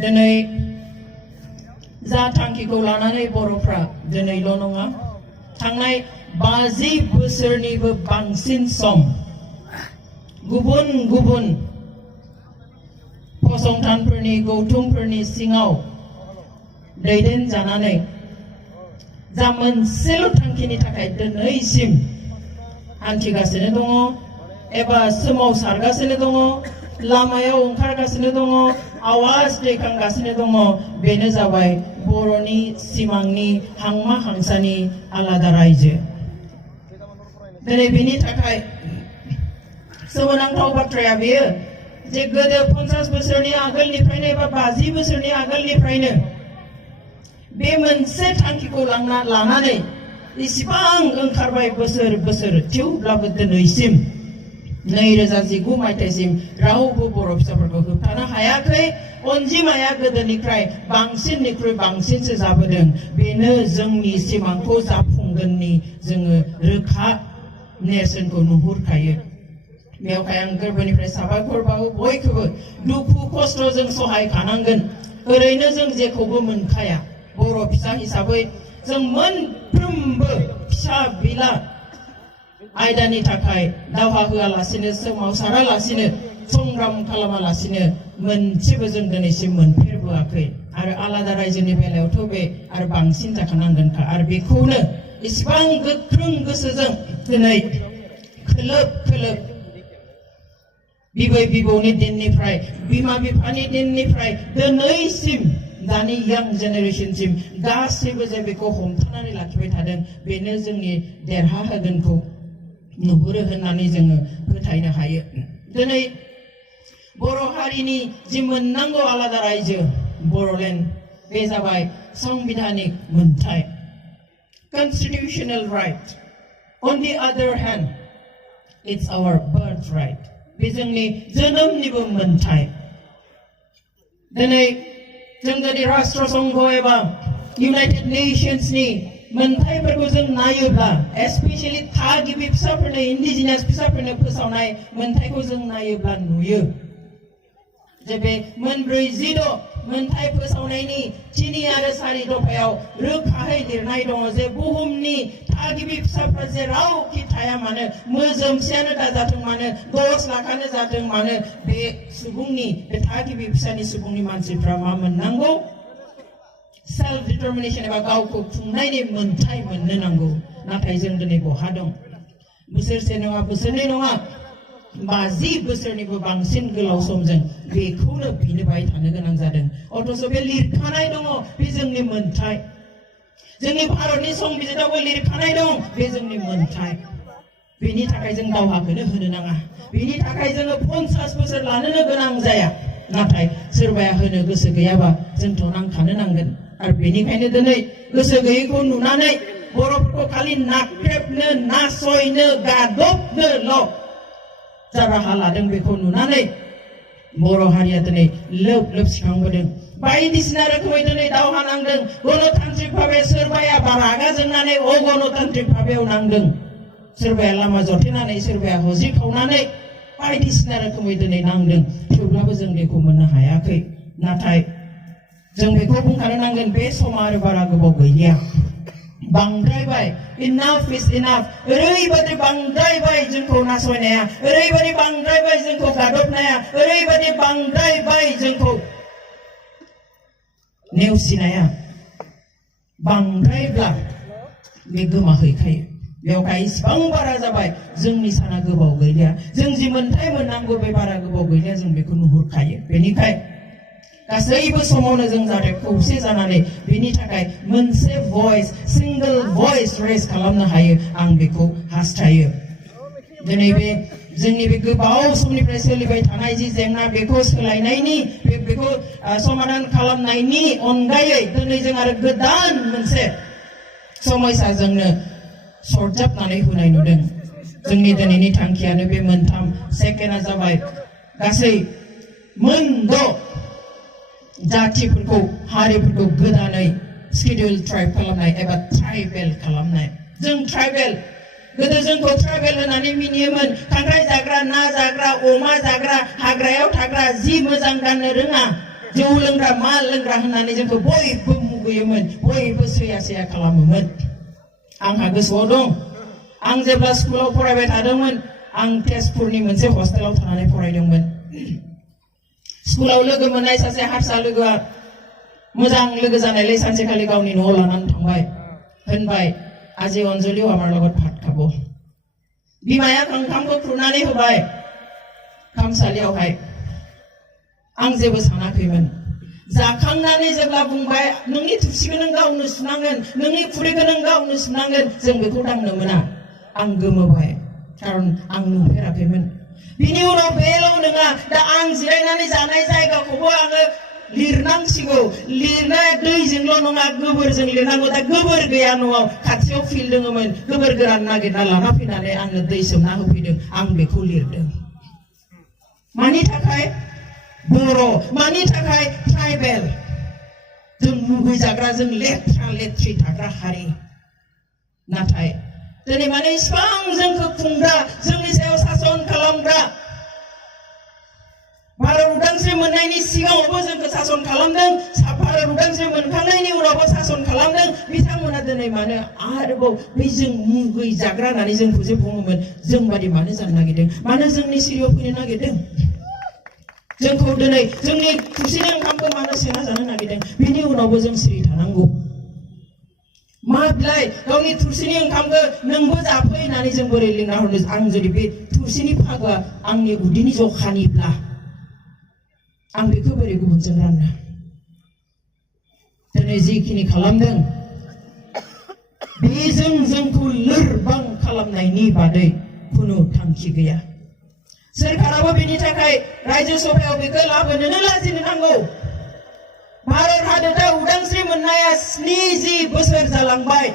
दिनै जा थांखिखौ लानानै बर'फ्रा दिनैल' नङा थांनाय 50 बोसोरनिबो बांसिन सम गुबुन गुबुन फसंथानफोरनि गौथुमफोरनि सिङाव दैदेनजानानै जा मोनसेल' थांखिनि थाखाय दिनैसिम हान्थिगासिनो दङ एबा सोमावसारगासिनो दङ लामायाव ओंखारगासिनो दङ आवाज दैखांगासिनो दङ बेनो जाबाय बर'नि सिमांनि हांमा हांसानि आलादा रायजो दिनै बेनि थाखाय सोमोनांथाव बाथ्राया बेयो जे गोदो 50 बोसोरनि आगोलनिफ्रायनो एबा 50 बोसोरनि आगोलनिफ्रायनो बे मोनसे थांखिखौ लानानै इसिबां ओंखारबाय बोसोर बोसोर थेवब्लाबो दिनैसिम 2019 मायथाइसिम रावबो बर' फिसाफोरखौ होबथानो हायाखै अनजिमाया गोदोनिफ्राय बांसिननिख्रुइ बांसिनसो जाबोदों बेनो जोंनि सिमांखौ जाफुंगोननि जोङो रोखा नेरसोनखौ नुहुरखायो बेवहाय आं गोरबोनिफ्राय साबायखर बावो बयखौबो दुखु खस्थ जों सहाय खानांगोन ओरैनो जों जेखौबो मोनखाया बर' फिसा हिसाबै जों मोनफ्रोमबो फिसा बिला आयदानि थाखाय दावहा होआलासिनो सोमावसारालासिनो संग्राम खालामालासिनो मोनसेबो जों दिनैसिम मोनफेरबोआखै आरो आलादा रायजोनि बेलायावथ' बे आरो बांसिन जाखानांगोनखा आरो बेखौनो इसिबां गोख्रों गोसोजों दिनै खोलोब खोलोब बिबै बिबौनि दिननिफ्राय बिमा बिफानि दिननिफ्राय दिनैसिम दानि यां जेनेरेशनसिम गासैबो जे बेखौ हमथानानै लाखिबाय थादों बेनो जोंनि देरहाहोगोनखौ नुहुरो होननानै जोङो फोथायनो हायो दिनै बर' हारिनि जि मोननांगौ आलादा रायजो बर'लेण्ड बे जाबाय संबिधानिक मोनथाय constitutional right on the other hand it's our birthright बे जोंनि जोनोमनिबो मोनथाय दिनै जों जुदि राष्ट्र संघ एबा इउनाइटेड नेशन्सनि मोनथायफोरखौ जों नायोब्ला एस्पेशली थागिबि फिसाफोरनो इन्डिजिनास फिसाफोरनो फोसावनाय मोनथायखौ जों नायोब्ला नुयो जे बे मोनब्रैजिद' मोनथाय फोसावनायनि 3 आरो 4 दफायाव रोखायै लिरनाय दङ जे बुहुमनि थागिबि फिसाफ्रा जेरावखि थाया मानो मोजोमसेयानो दाजाथों मानो 10 लाखानो जाथों मानो बे सुबुंनि बे थागिबि फिसानि सुबुंनि मानसिफ्रा मा मोननांगौ सेल्फ डिटरमिनेशन एबा गावखौ खुंनायनि मोनथाय मोननो नांगौ नाथाय जों दिनै बहा दं बोसोरसे नङा बोसोरनै नङा 50 बोसोरनिबो बांसिन गोलाव समजों बेखौनो बिनोबाय थानो गोनां जादों अथच बे लिरखानाय दङ बे जोंनि मोनथाय जोंनि भारतनि संबिजितावबो लिरखानाय दं बे जोंनि मोनथाय बेनि थाखाय जों दावहाखौनो होनो नाङा बेनि थाखाय जोङो 50 बोसोर लानोनो गोनां जाया नाथाय सोरबाया होनो गोसो गैयाबा जोंथ' नांखानो नांगोन आरो बेनिखायनो दिनै गोसो गैयैखौ नुनानै बर'फोरखौ खालि नाख्रेबनो नासयनो गादबनोल' जा राहा लादों बेखौ नुनानै बर' हारिया दिनै लोब लोब सिखांबोदों बायदिसिना रोखोमै दिनै दावहा नांदों गणतान्त्रिक भाबे सोरबाया रागा जोंनानै अगणतान्त्रिक भाबेयाव नांदों सोरबाया लामा जथेनानै सोरबाया हजि खावनानै बायदिसिना रोखोमै दिनै नांदों थेवब्लाबो जों बेखौ मोननो हायाखै नाथाय जों बेखौ बुंखानो नांगोन बे समा आरो बारा गोबाव गैलिया बांद्रायबाय इनाफ इज इनाफ ओरैबादि बांद्रायबाय जोंखौ नासयनाया ओरैबादि बांद्रायबाय जोंखौ गादबनाया ओरैबादि बांद्रायबाय जोंखौ नेवसिनाया बांद्रायब्ला बे गोमाहैखायो बेवहाय इसिबां बारा जाबाय जोंनि साना गोबाव गैलिया जों जि मोनथाय मोननांगौ बे बारा गोबाव गैलिया जों बेखौ नुहुरखायो बेनिखाय गासैबो समावनो जों जाहाथे खौसे जानानै बेनि थाखाय मोनसे भइस सिंगल भइस रेज खालामनो हायो आं बेखौ हास्थायो दिनै बे जोंनि बे गोबाव समनिफ्राय सोलिबाय थानाय जि जेंना बेखौ सोलायनायनि बेखौ समाधान खालामनायनि अनगायै दिनै जों आरो गोदान मोनसे समयसाजोंनो सरजाबनानै होनाय नुदों जोंनि दिनैनि थांखियानो बे मोनथाम सेकेन्डआ जाबाय गासै मोन6 जातिफोरखौ हारिफोरखौ गोदानै स्केड्युल ट्राइब खालामनाय एबा ट्राइबेल खालामनाय जों ट्राइबेल गोदो जोंखौ ट्राइबेल होननानै मिनियोमोन खांख्राय जाग्रा ना जाग्रा अमा जाग्रा हाग्रायाव थाग्रा जि मोजां गाननो रोङा जौ लोंग्रा मा लोंग्रा होननानै जोंखौ बयबो मुगैयोमोन बयबो सैया सैया खालामोमोन आंहा गोसोआव दं आं जेब्ला स्कुलाव फरायबाय थादोंमोन आं तेजपुरनि मोनसे हस्टेलाव थानानै फरायदोंमोन स्कुलाव लोगो मोननाय सासे हारसा लोगोआ मोजां लोगो जानायलाय सानसेखालि गावनि न'आव लानानै थांबाय होनबाय আজি অঞ্জলিও আমাৰ লগত ভাত খাব बिमाया ओंखामखौ खुरनानै होबाय खामसालियावहाय आं जेबो सानाखैमोन जाखांनानै जेब्ला बुंबाय नोंनि थुरसिखौ नों गावनो सुनांगोन नोंनि खुरैखौ नों गावनो सुनांगोन जों बेखौ दांनो मोना आं गोमोबाय खारन आं नुफेराखैमोन बिनि उनाव बेल' नङा दा आं जिरायनानै जानाय जायगाखौबो आङो लिरनांसिगौ लिरनाय दैजोंल' नङा गोबोरजों लिरनांगौ दा गोबोर गैया न'आव खाथियाव फिल्ड दङमोन गोबोर गोरान नागिरना लाना फैनानै आंनो दै सोमना होफैदों आं बेखौ लिरदों मानि थाखाय बर' मानि थाखाय ट्राइबेल जों मुगैजाग्रा जों लेथ्रा लेथ्रि थाग्रा हारि नाथाय दिनै माने इसिबां जोंखौ खुंग्रा जोंनि सायाव सासन खालामग्रा भारत उदांस्रि मोननायनि सिगाङावबो जोंखौ सासन खालामदों भारत उदांस्रि मोनखांनायनि उनावबो सासन खालामदों बिथांमोना दिनै मानो आरोबाव बे जों मुगैजाग्रा होननानै जोंखौ जे बुङोमोन जों बादि मानो जानो नागिरदों मानो जोंनि सिरियाव फैनो नागिरदों जोंखौ दिनै जोंनि थुरसिनि ओंखामखौ मानो सेना जानो नागिरदों बिनि उनावबो जों सिरि थानांगौ मा बिलाय गावनि थुरसिनि ओंखामखौ नोंबो जाफै होननानै जों बोरै लिंना हरनो आं जुदि बे थुरसिनि फागोआ आंनि उदैनि जखानिब्ला आं बेखौ बोरै गुबुनजों राननो दिनै जिखिनि खालामदों बेजों जोंखौ लोरबां खालामनायनि बादै खुनु थांखि गैया सोरखाराबो बेनि थाखाय रायजो सभायाव बेखौ लाबोनोनो लाजिनो नांगौ भारत हादरा उदांस्रि मोननाया 70 बोसोर जालांबाय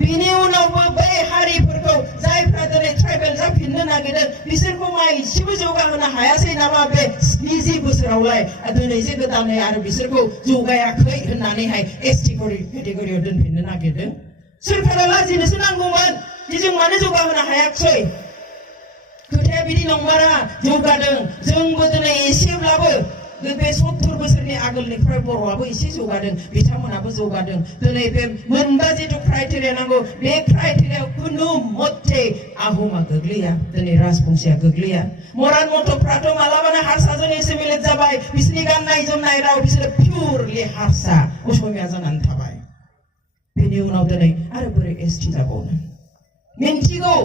बिनि उनावबो बै हारिफोरखौ जायफ्रा दिनै ट्राइबेल जाफिननो नागिरदों बिसोरखौ मा एसेबो जौगाहोनो हायासै नामा बे 70 बोसोरावलाय दिनै जे गोदानै आरो बिसोरखौ जौगायाखै होननानैहाय एसटि केटेगरियाव दोनफिननो नागिरदों सोरखारा लाजिनोसो नांगौमोन जे जों मानो जौगाहोनो हायाखै खोथाया बिदि नंमारा जौगादों जोंबो दिनै एसेब्लाबो बे 70 बोसोरनि आगोलनिफ्राय बर'आबो एसे जौगादों बिथांमोनाबो जौगादों दिनै बे मोनबा जिथु क्राइटेरिया नांगौ बे क्राइटेरियायाव खुनु मथे आहमा गोग्लैया दिनै राजबंशिया गोग्लैया मरान मथ'फ्राथ' मालाबानो हारसाजों एसिमिलेट जाबाय बिसोरनि गाननाय जोमनाय राव बिसोरो पिउरलि हारसा असमिया जानानै थाबाय बेनि उनाव दिनै आरो बोरै एसटि जाबावनो मिन्थिगौ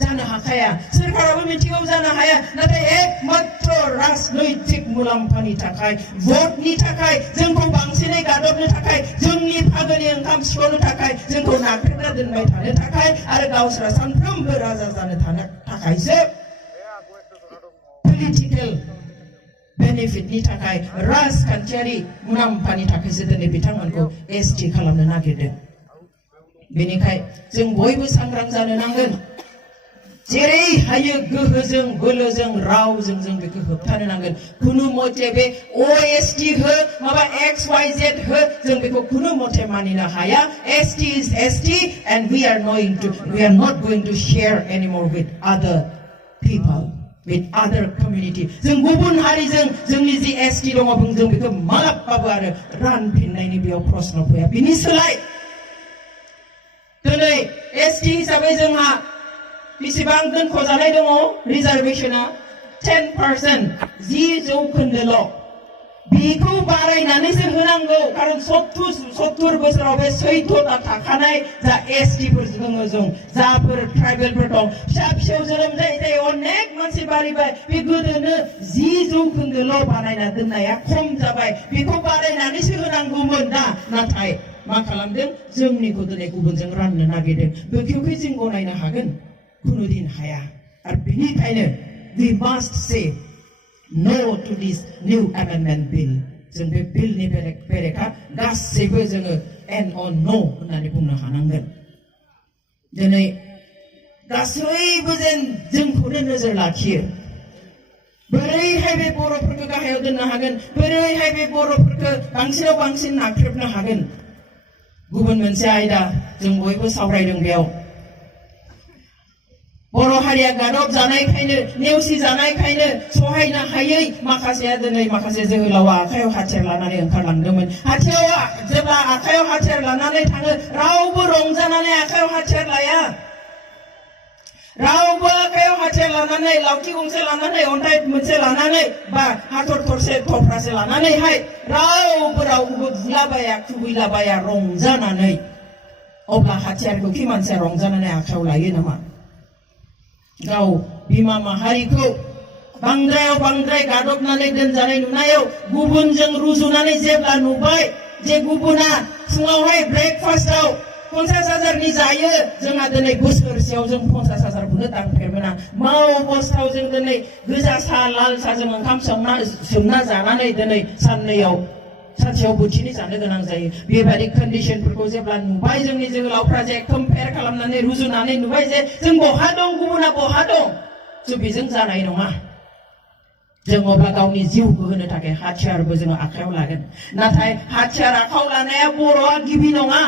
जानो हाखाया सोरखाराबो मिथिगौ जानो हाया नाथाय एकमात्र राजनैतिक मुलाम्फानि थाखाय भटनि थाखाय जोंखौ बांसिनै गादबनो थाखाय जोंनि फागोनि ओंखाम सिख'नो थाखाय जोंखौ नाख्रेबना दोनबाय थानो थाखाय आरो गावसोरा सानफ्रोमबो राजा जानो थानो थाखायसो पलिटिकेल बेनिफिटनि थाखाय राजखान्थियारि मुलाम्फानि थाखायसो दिनै बिथांमोनखौ एसटि खालामनो नागिरदों बेनिखाय जों बयबो सांग्रां जानो नांगोन जेरै हायो गोहोजों बोलोजों रावजों जों बेखौ होबथानो नांगोन खुनु मथे बे ओएसटि हो माबा XYZ हो जों बेखौ खुनु मथे मानिनो हाया ST is ST and we are not going to share anymore with other people with other community जों गुबुन हारिजों जोंनि जि ST दङ जों बेखौ मालाबाबो आरो रानफिननायनि बेयाव प्रश्न फैया बिनि सोलाय दिनै ST हिसाबै जोंहा बेसेबां दोनख'जानाय दङ रिजार्भेशना 10% 10% बेखौ बारायनानैसो होनांगौ खारन 70 बोसोराव बे सैथ'था थाखानाय जा एसटिफोर दङ जों जाफोर ट्राइबेलफोर दं फिसा फिसौ जोनोम जायै अनेक मानसि बारिबाय बे गोदोनो 10% बानायना दोननाया खम जाबाय बेखौ बारायनानैसो होनांगौमोन ना नाथाय मा खालामदों जोंनिखौ दिनै गुबुनजों राननो नागिरदों बेखौ जों गनायनो हागोन खुनु दिन हाया आरो बेनिखायनो we must say no to this new amendment bill जों बे बिलनि बेरेखा गासैबो जोङो and or no होननानै बुंनो हानांगोन दिनै गासैबो जेन जोंखौनो नोजोर लाखियो बोरैहाय बे बर'फोरखौ गाहायाव दोननो हागोन बोरैहाय बे बर'फोरखौ बांसिनाव बांसिन नाख्रेबनो हागोन गुबुन मोनसे आयदा जों बयबो सावरायदों बेयाव बर' हारिया गादब जानायखायनो नेवसि जानायखायनो सहायनो हायै माखासेया दिनै माखासे जोहोलावा आखायाव हाथियार लानानै ओंखारलांदोंमोन जेब्ला आखायाव हाथियार लानानै थाङो रावबो रंजानानै आखायाव हाथियार लाया रावबो आखायाव हाथियार लानानै लावथि गंसे लानानै अन्थाइ मोनसे लानानै बा हाथर थरसे थफ्रासे लानानैहाय रावबो बुलाबाया खुबैलाबाया रंजानानै अब्ला हाथियारखौ कि मानसिया रंजानानै आखायाव लायो नामा गाव बिमा माहारिखौ बांद्रायाव बांद्राय गादबनानै दोनजानाय नुनायाव गुबुनजों रुजुनानै जेब्ला नुबाय जे गुबुना फुङावहाय ब्रेकफास्टआव 50,000नि जायो जोंहा दिनै बोसोरसेयाव जों 50,000खौनो दांफेरमोना मा अबस्थायाव जों दिनै गोजा सा लाल साजों ओंखाम सोमना जानानै दिनै सानसेयाव बोथिनै जानो गोनां जायो बेबायदि कन्डिशनफोरखौ जेब्ला नुबाय जोंनि जोहोलावफ्रा जे कम्पेयार खालामनानै रुजुनानै नुबाय जे जों बहा दं गुबुना बहा दं जों बेजों जानाय नङा जों अब्ला गावनि जिउखौ होनो थाखाय हाथियारबो जोङो आखायाव लागोन नाथाय हाथियार आखायाव लानाया बर'आ गिबि नङा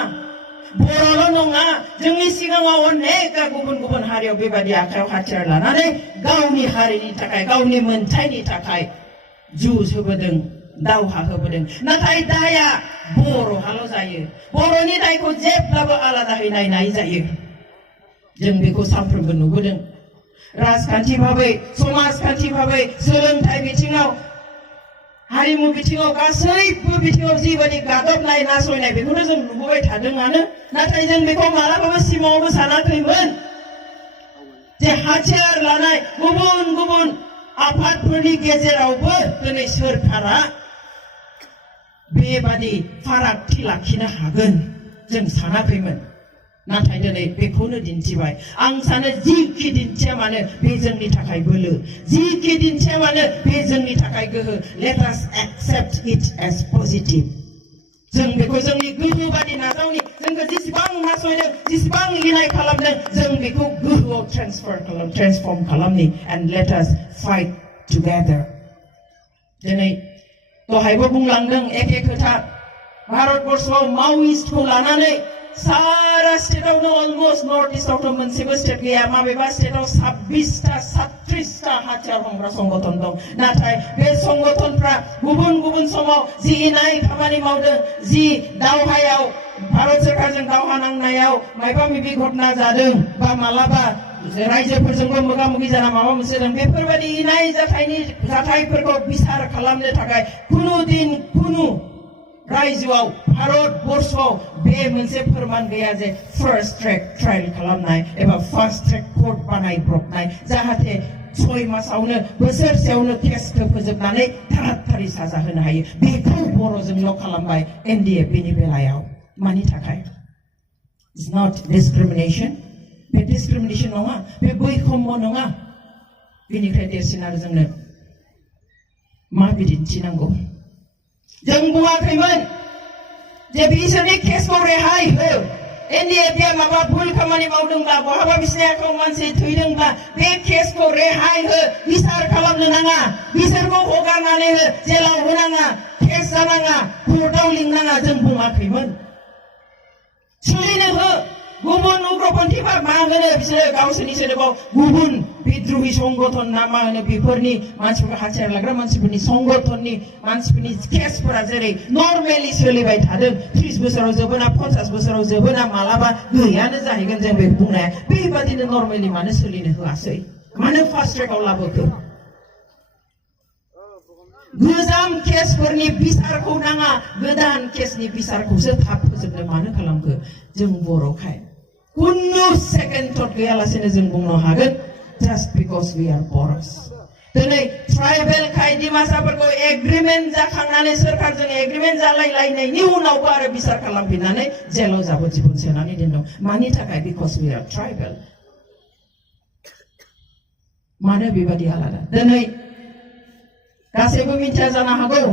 बर'ल' नङा जोंनि सिगाङाव अनेक गुबुन गुबुन हारियाव बेबायदि आखायाव हाथियार लानानै गावनि हारिनि थाखाय गावनि मोनथायनि थाखाय जुज होबोदों दावहा होबोदों नाथाय दाया बर'हाल' जायो बर'नि दायखौ जेब्लाबो आलादायै नायनाय जायो जों बेखौ सानफ्रोमबो नुबोदों राजखान्थि भाबै समाजखान्थि भाबै सोलोंथाइ बिथिङाव हारिमु बिथिङाव गासैबो बिथिङाव जिबायदि गादबनाय नासयनाय बेखौनो जों नुबोबाय थादोंआनो नाथाय जों बेखौ मालाबाबो सिमाङावबो सानाखैमोन जे हाथियार लानाय गुबुन गुबुन आफादफोरनि गेजेरावबो दिनै सोरखारा बेबादि फारागथि लाखिनो हागोन जों सानाखैमोन नाथाय दिनै बेखौनो दिन्थिबाय आं सानो जिखि दिन्थिया मानो बे जोंनि थाखाय बोलो जिखि दिन्थिया मानो बे जोंनि थाखाय गोहो let us accept it as positive जों बेखौ जोंनि गोहो बादि नाजावनि जोंखौ जेसेबां नासयदों जेसेबां इनाय खालामदों जों बेखौ गोहोआव transform खालामनि and let us fight together दिनै दहायबो बुंलांदों एखे खोथा भारतबर्षआव मावइस्टखौ लानानै सारा स्टेटआवनो अलमोस्ट नर्थ इस्टआवथ' मोनसेबो स्टेट गैया माबेबा स्टेटआव 26-37 हाथियार हमग्रा संगठन दं नाथाय बे संगठनफ्रा गुबुन गुबुन समाव जि इनाय खामानि मावदों जि दावहायाव भारत सरकारजों दावहा नांनायाव माबा माबि घटना जादों बा मालाबा रायजोफोरजोंबो मोगा मोगि जाना माबा मोनसे दं बेफोरबायदि इनाय जाथायफोरखौ बिसार खालामनो थाखाय खुनु रायजोआव भारतबर्षआव बे मोनसे फोरमान गैया जे फार्स्ट ट्रेक ट्रायल खालामनाय एबा फार्स्ट ट्रेक कोर्ट बानायब्रबनाय जाहाथे 6 मासावनो बोसोरसेयावनो केसखौ फोजोबनानै थाराथारि साजा होनो हायो बेखौ बर'जोंल' खालामबाय एनडिएफबिनि बेलायाव मानि थाखाय इट्स नट डिसक्रिमिनेशन बे डिसक्रिमिनेशन नङा बे बैखम्य नङा बेनिफ्राय देरसिन आरो जोंनो मा बिदिन्थि नांगौ जों बुङाखैमोन जे बिसोरनि केसखौ रेहाय हो एनडिएफबिआ माबा भुल खामानि मावदोंब्ला बहाबा बिसोरनि आखायाव मानसि थैदोंब्ला बे केसखौ रेहाय हो बिसार खालामनो नाङा बिसोरखौ हगारनानै हो जेलाव होनाङा केस जानाङा कोर्टआव लिंनाङा जों बुङाखैमोन सोलिनो हो गुबुन उग्रपन्थीफोरा मा होनो बिसोरो गावसोरनि सोदोबाव गुबुन बिद्रोही संगठन ना मा होनो बेफोरनि मानसिफोरखौ हाथियार लाग्रा मानसिफोरनि संगठननि मानसिफोरनि केसफोरा जेरै नर्मेलि सोलिबाय थादों 30 बोसोराव जोबोना 50 बोसोराव जोबोना मालाबा गैयानो जाहैगोन जों बेखौ बुंनाया बेबादिनो नर्मेलि मानो सोलिनो होआसै मानो फास्ट ट्रेकआव लाबोखो गोजाम केसफोरनि बिसारखौ नाङा गोदान केसनि बिसारखौसो थाब फोजोबनो मानो खालामखो जों बर'खाय कुनु सेकेन्ड थट गैयालासेनो जों बुंनो हागोन just because we are Boros दिनै ट्राइबेल खाय दिमासाफोरखौ एग्रिमेन्ट जाखांनानै सोरखारजों एग्रिमेन्ट जालायलायनायनि उनावबो आरो बिसार खालामफिननानै जेलाव जाबोजिबन सोनानै दोनदों मानि थाखाय because we are tribal मानो बेबादि आलादा दिनै गासैबो मिथिया जानो हागौ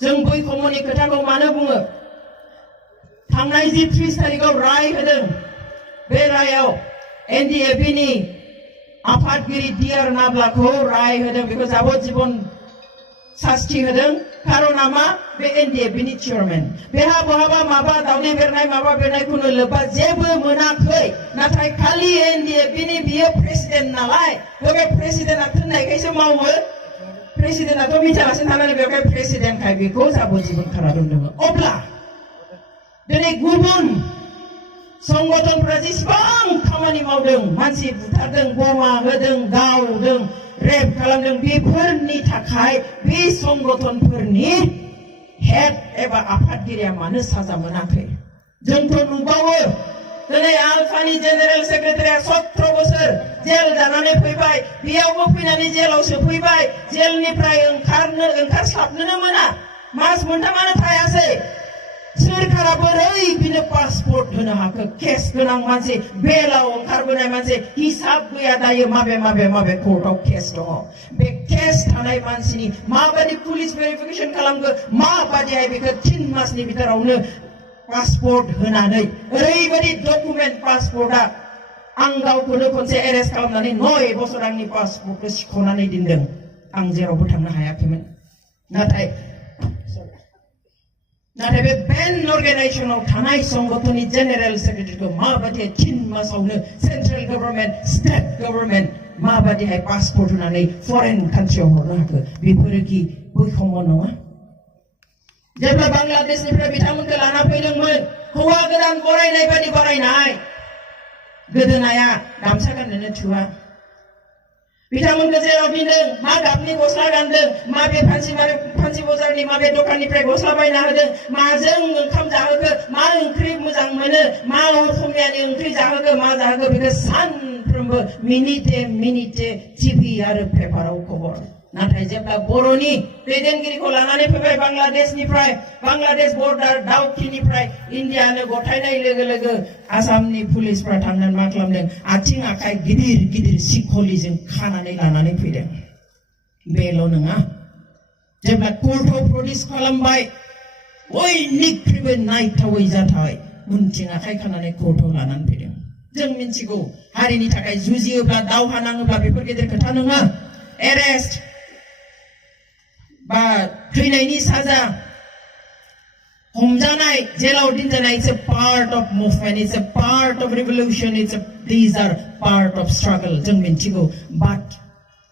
जों बैखम्यनि खोथाखौ मानो बुङो थांनाय जि 30 तारिखआव राय होदों बे रायाव एनडिएफबिनि आफादगिरि डिआर नाब्लाखौ राय होदों बेखौ जाबोजिबन सास्ति होदों खारना मा बे एनडिएफबिनि चेयारमेन बेहा बहाबा माबा दावदै बेरनाय माबा बेरनाय खुनु लोब्बा जेबो मोनाखै नाथाय खालि एनडिएफबिनि बियो प्रेसिडेन्ट नालाय बे प्रेसिडेन्टआ थोननायखायसो मावो प्रेसिडेन्टआथ' मिथियालासिनो थानानै बेवहाय प्रेसिडेन्टखाय बेखौ जाबोजिबन खालामदों अब्ला दिनै गुबुन संगठनफोरा जेसेबां खामानि मावदों मानसि बुथारदों बमा होदों गावदों रेप खालामदों बेफोरनि थाखाय बे संगठनफोरनि हेड एबा आफादगिरिया मानो साजा मोनाखै जोंथ' नुबावो दिनै आलफानि जेनेरेल सेक्रेटारिया 17 बोसोर जेल जानानै फैबाय बेयावबो फैनानै जेलाव सोफैबाय जेलनिफ्राय ओंखारस्लाबनोनो मोना मास मोनथामानो थायासै सोरखारा बोरै बिनो पासपोर्ट होनो हाखो केस गोनां मानसि बेलाव ओंखारबोनाय मानसि हिसाब गैया दायो माबे कोर्टआव केस दङ बे केस थानाय मानसिनि माबादि पुलिस भेरिफिकेशन खालामगो माबादिहाय बेखौ 3 मासनि भितरावनो पासपोर्ट होनानै ओरैबायदि डकुमेन्ट पासपोर्टआ आं गावखौनो खनसे एरेस्ट खालामनानै 9 बोसोर आंनि पासपोर्टखौ सिख'नानै दोनदों आं जेरावबो थांनो हायाखैमोन नाथाय बे बेन अर्गानाइजेशनाव थानाय संगठननि जेनेरेल सेक्रेटारिखौ माबादि 3 मासावनो सेन्ट्रेल गभर्नमेन्ट स्टेट गभर्नमेन्ट माबादिहाय पासपोर्ट होनानै फरेन कान्ट्रियाव हरनो हाखो बेफोरो कि बैखम्य नङा जेब्ला बांलादेशनिफ्राय बिथांमोनखौ लाना फैदोंमोन हौवा गोदान बरायनाय बादि बरायनाय गोदोनाया गामसा गाननोनो थोआ बिथांमोनखौ जेराव बिन्दों मा गाबनि गस्ला गानदों माबे फान्सि बजारनि माबे दखाननिफ्राय गस्ला बायना होदों माजों ओंखाम जाहोखो मा ओंख्रि मोजां मोनो मा असमियानि ओंख्रि जाहोखो मा जाहोखो बेखौ सानफ्रोमबो मिनिटे टिभि आरो पेपाराव खबर नाथाय जेब्ला बर'नि दैदेनगिरिखौ लानानै फैबाय बांलादेशनिफ्राय बांलादेश बर्डार दाउखिनिफ्राय इन्डियानो गथायनाय लोगो लोगो आसामनि पुलिसफ्रा थांनानै मा खालामदों आथिं आखाइ गिदिर सिखलिजों खानानै लानानै फैदों बेल' नङा जेब्ला कोर्टआव प्रडिउस खालामबाय बयनिख्रुइबो नायथावै जाथावै उनथिं आखाइ खानानै कोर्टआव लानानै फैदों जों मिन्थिगौ हारिनि थाखाय जुजियोब्ला दावहा नाङोब्ला बेफोर गेदेर खोथा नङा एरेस्ट बा थैनायनि साजा हमजानाय जेलाव दोनजानाय it's a part of movement it's a part of revolution these are part of struggle जों मिन्थिगौ but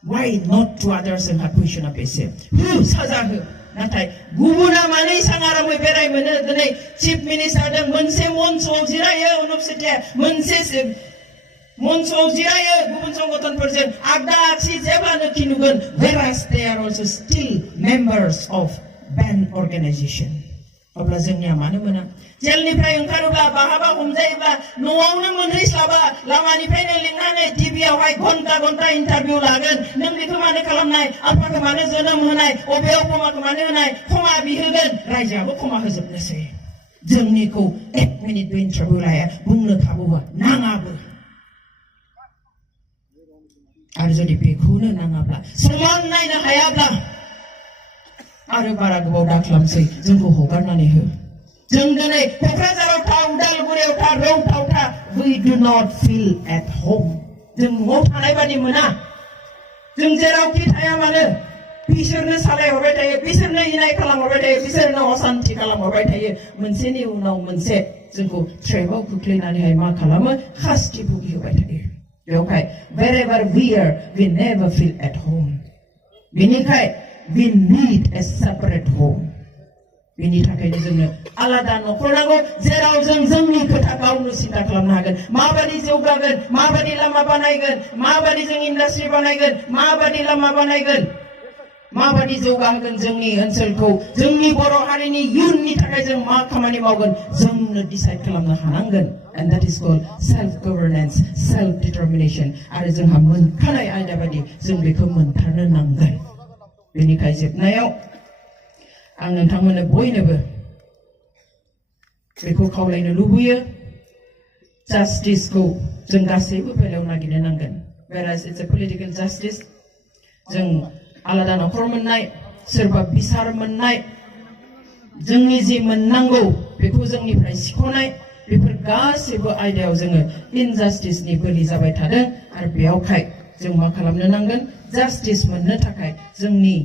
why not to others जोंहा कुइसना बेसे साजा हो नाथाय गुबुना मानो एसां आरामै बेराय मोनो दिनै चिफ मिनिस्टारजों मोनसे मन्चआव जिरायो इउनिभार्सिटिया मोनसे मन्चआव जिरायो गुबुन संगठनफोरजों आगदा आगसि जेब्लानोखि नुगोन whereas they are also still members of band organization अब्ला जोंनिया मानो मोना जेलनिफ्राय ओंखारोब्ला बाहाबा हमजायोब्ला न'आवनो मोनहैस्लाबा लामानिफ्रायनो लिंनानै टिभियावहाय घन्टा इन्टारभिउ लागोन नों बेखौ मानो खालामनाय आफाखौ मानो जोनोम होनाय अबेयाव खमाखौ मानो होनाय खमा बिहोगोन रायजोआबो खमा होजोबनोसै जोंनिखौ 1 मिनिटबो इन्टारभिउ लाया बुंनो खाबु होआ नाङाबो आरो जुदि बेखौनो नाङाब्ला समान नायनो हायाब्ला आरो बारा गोबाव दाख्लामसै जोंखौ हगारनानै हो जों दिनै क'क्राझाराव था उदालगुरियाव था रौताव था we do not feel at home जों न'आव थानाय बादि मोना जों जेरावखि थाया मानो बिसोरनो सालायहरबाय थायो बिसोरनो इनाय खालामहरबाय थायो बिसोरनो असान्ति खालामहरबाय थायो मोनसेनि उनाव मोनसे जोंखौ ट्रेपआव खोख्लैनानैहाय मा खालामो खास्ति भुगिहोबाय थायो बेवहाय wherever we are we never feel at home बेनिखाय we need a separate home बेनि थाखायनो जोंनो आलादा न'खर नांगौ जेराव जों जोंनि खोथा गावनो सिन्था खालामनो हागोन माबादि जौगागोन माबादि लामा बानायगोन माबादि जों इन्डास्ट्रि बानायगोन माबादि लामा बानायगोन माबादि जौगाहोगोन जोंनि ओनसोलखौ जोंनि बर' हारिनि इयुननि थाखाय जों मा खामानि मावगोन जोंनो डिसाइड खालामनो हानांगोन and that is called self governance self determination आरो जोंहा मोनखानाय आयदा बायदि जों बेखौ मोनथारनो नांगोन बेनिखाय जोबनायाव आं नोंथांमोननो बयनोबो बेखौ खावलायनो लुबैयो जास्टिसखौ जों गासैबो बेलायाव नागिरनो नांगोन whereas it's a political justice जों आलादा न'खर मोननाय सोरबा बिसार मोननाय जोंनि जि मोननांगौ बेखौ जोंनिफ्राय सिख'नाय बेफोर गासैबो आयदायाव जोङो इनजास्टिसनि बोलि जाबाय थादों आरो बेयावहाय जों मा खालामनो नांगोन जास्टिस मोननो थाखाय जोंनि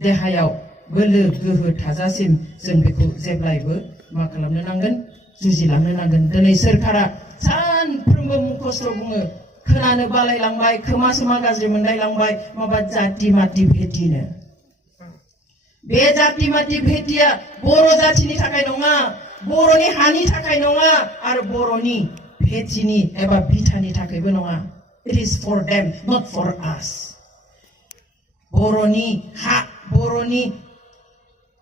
देहायाव बोलो गोहो थाजासिम जों बेखौ जेब्लायबो मा खालामनो नांगोन जुजिलांनो नांगोन दिनै सोरखारा सानफ्रोमबो मुखस्थ' बुङो खोनानो बालायलांबाय खोमा सोमा गाज्रि मोनलायलांबाय माबा जाति माति भेटिनो बे जाति माति भेटिया बर' जातिनि थाखाय नङा बर'नि हानि थाखाय नङा आरो बर'नि भेटिनि एबा बिथानि थाखायबो नङा it is for them not for us बर'नि हा बर'नि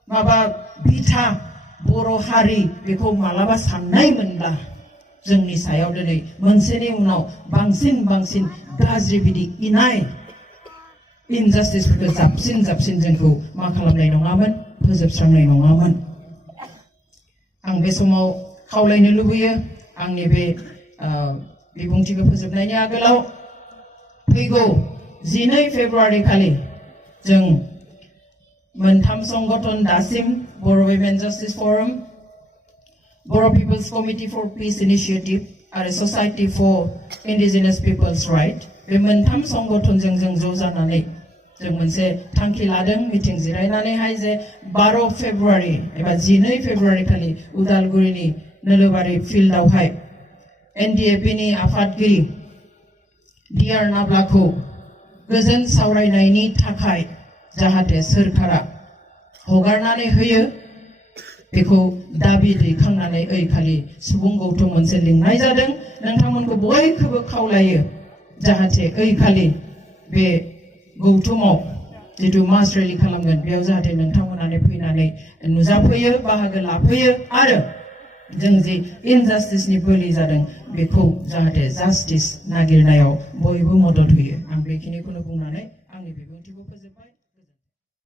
माबा बिथा बर' हारि बेखौ मालाबा साननाय मोनब्ला जोंनि सायाव दिनै मोनसेनि उनाव बांसिन गाज्रि बिदि इनाय इनजास्टिसफोरखौ जाबसिन जोंखौ मा खालामनाय नङामोन फोजोबस्रांनाय नङामोन आं बे समाव खावलायनो लुबैयो आंनि बे बिबुंथिखौ फोजोबनायनि आगोलाव फैगौ 12 फेब्रुवारि खालि जों मोनथाम संगठन दासिम बर' Women Justice Forum Boro People's Committee for Peace Initiative आरो Society for Indigenous People's Right बे मोनथाम संगठनजों जों ज' जानानै जों मोनसे थांखि लादों मिटिं जिरायनानैहाय जे 12 फेब्रुवारि एबा 12 फेब्रुवारि खालि उदालगुरिनि नोलोबारि फिल्डआवहाय NDAP-नि आफादगिरि डिआर नाब्लाखौ गोजोन सावरायनायनि थाखाय जाहाथे सोरखारा हगारनानै होयो बेखौ दाबि दैखांनानै ओइखालि सुबुं गौथुम मोनसे लिंनाय जादों नोंथांमोनखौ बयखौबो खावलायो जाहाथे ओइखालि बे गौथुमाव जितु मास रेलि खालामगोन बेयाव जाहाथे नोंथांमोनानो फैनानै नुजाफैयो बाहागो लाफैयो आरो जों जे इनजास्टिसनि बोलि जादों बेखौ जाहाथे जास्टिस नागिरनायाव बयबो मदद होयो आं बेखिनिखौनो बुंनानै आंनि बिबुंथि